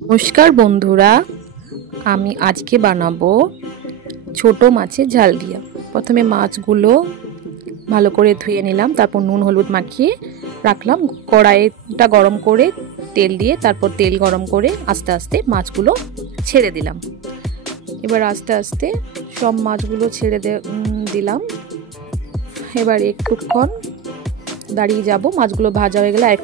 নমস্কার বন্ধুরা, আমি আজকে বানাবো ছোট মাছের ঝাল দিয়া। প্রথমে মাছগুলো ভালো করে ধুয়ে নিলাম, তারপর নুন হলুদ মাখিয়ে রাখলাম। কড়াইটা গরম করে তেল দিয়ে, তারপর তেল গরম করে আস্তে আস্তে মাছগুলো ছেড়ে দিলাম। এবার আস্তে আস্তে সব মাছগুলো ছেড়ে দিলাম। এবার একটুক্ষণ দাঁড়িয়ে যাব, মাছগুলো ভাজা হয়ে গেলে আরেক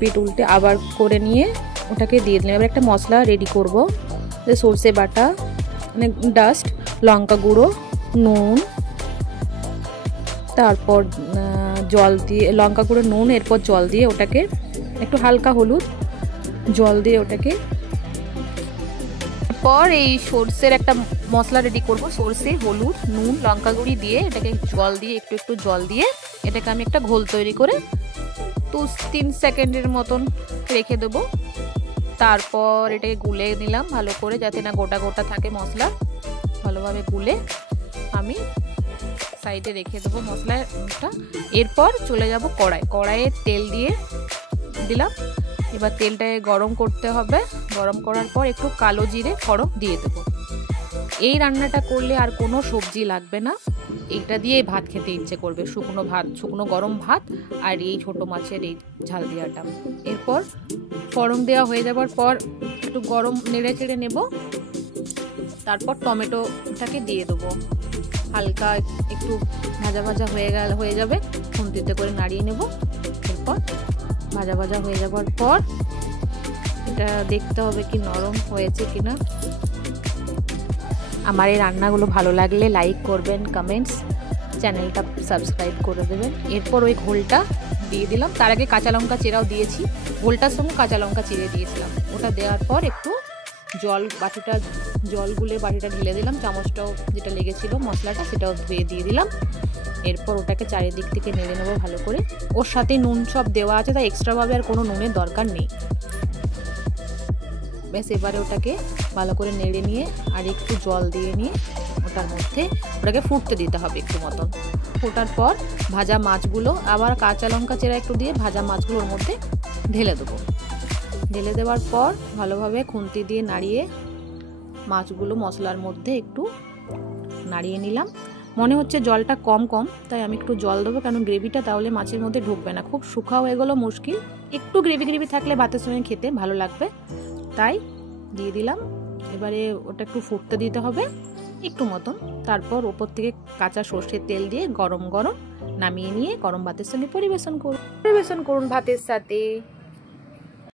পিঠ উল্টে আবার করে নিয়ে ওটাকে দিয়ে দিলাম। এবার একটা মশলা রেডি করব, সর্ষে বাটা, মানে ডাস্ট, লঙ্কা গুঁড়ো, নুন, তারপর জল দিয়ে, লঙ্কা গুঁড়ো, নুন, এরপর জল দিয়ে ওটাকে একটু হালকা হলুদ, জল দিয়ে ওটাকে পর এই সর্ষের একটা মশলা রেডি করব। সর্ষে, হলুদ, নুন, লঙ্কা গুঁড়ি দিয়ে এটাকে জল দিয়ে একটু জল দিয়ে এটাকে আমি একটা ঘোল তৈরি করে 2-3 সেকেন্ডের মতন রেখে দেবো। তারপর এটাকে গুলে নিলাম ভালো করে, যাতে না গোটা গোটা থাকে মশলা। ভালোভাবে গুলে আমি সাইডে রেখে দেবো মশলাটা। এরপর চলে যাব কড়াইয়ে তেল দিয়ে দিলাম। এবার তেলটাকে গরম করতে হবে। গরম করার পর একটু কালো জিরে ফোড়ন দিয়ে দেবো। এই রান্নাটা করলে আর কোনো সবজি লাগবে না, এইটা দিয়ে ভাত খেতে ইচ্ছে করবে, শুকনো গরম ভাত আর এই ছোট মাছের এই ঝাল দেওয়াটা। এরপর ফোড়ন দেওয়া হয়ে যাবার পর একটু গরম নেড়ে চেড়ে নেব। তারপর টমেটোটাকে দিয়ে দেবো। হালকা একটু ভাজা হয়ে যাবে, খুন্তিতে করে নাড়িয়ে নেব। এরপর ভাজা হয়ে যাবার পর এটা দেখতে হবে কি নরম হয়েছে কিনা। আমার এই রান্নাগুলো ভালো লাগলে লাইক করবেন, কমেন্টস, চ্যানেলটা সাবস্ক্রাইব করে দেবেন। এরপর ওই ঘোলটা দিয়ে দিলাম। তার আগে কাঁচা লঙ্কা চেরাও দিয়েছি, ঘোলটার সঙ্গে কাঁচা লঙ্কা চিড়ে দিয়েছিলাম। ওটা দেওয়ার পর একটু জল গুলে বাটিটা ঢেলে দিলাম। চামচটাও যেটা লেগেছিল মশলাটা সেটাও ধুয়ে দিয়ে দিলাম। এরপর ওটাকে চারিদিক থেকে নেড়ে নেবো ভালো করে। ওর সাথে নুন সব দেওয়া আছে, তাই এক্সট্রাভাবে আর কোনো নুনের দরকার নেই। ব্যাস, এবারে ওটাকে ভালো করে নেড়ে নিয়ে আর একটু জল দিয়ে নিয়ে ওটাকে ফুটতে দিতে হবে একটু মতন। ফোটার পর ভাজা মাছগুলো, আবার কাঁচা লঙ্কা চেরা একটু দিয়ে ভাজা মাছগুলো ওর মধ্যে ঢেলে দেবো। ঢেলে দেওয়ার পর ভালোভাবে খুন্তি দিয়ে নাড়িয়ে মাছগুলো মশলার মধ্যে একটু নাড়িয়ে নিলাম। মনে হচ্ছে জলটা কম, তাই আমি একটু জল দেবো, কারণ গ্রেভিটা তাহলে মাছের মধ্যে ঢুকবে না। খুব শুকা হয়ে গেলো মুশকিল, একটু গ্রেভি থাকলে ভাতের সঙ্গে খেতে ভালো লাগবে, তাই দিয়ে দিলাম। এবারে ওটা একটু ফুটতে দিতে হবে একটু মতন। তারপর ওপর থেকে কাঁচা সর্ষের তেল দিয়ে গরম গরম নামিয়ে নিয়ে গরম ভাতের সঙ্গে পরিবেশন করুন ভাতের সাথে।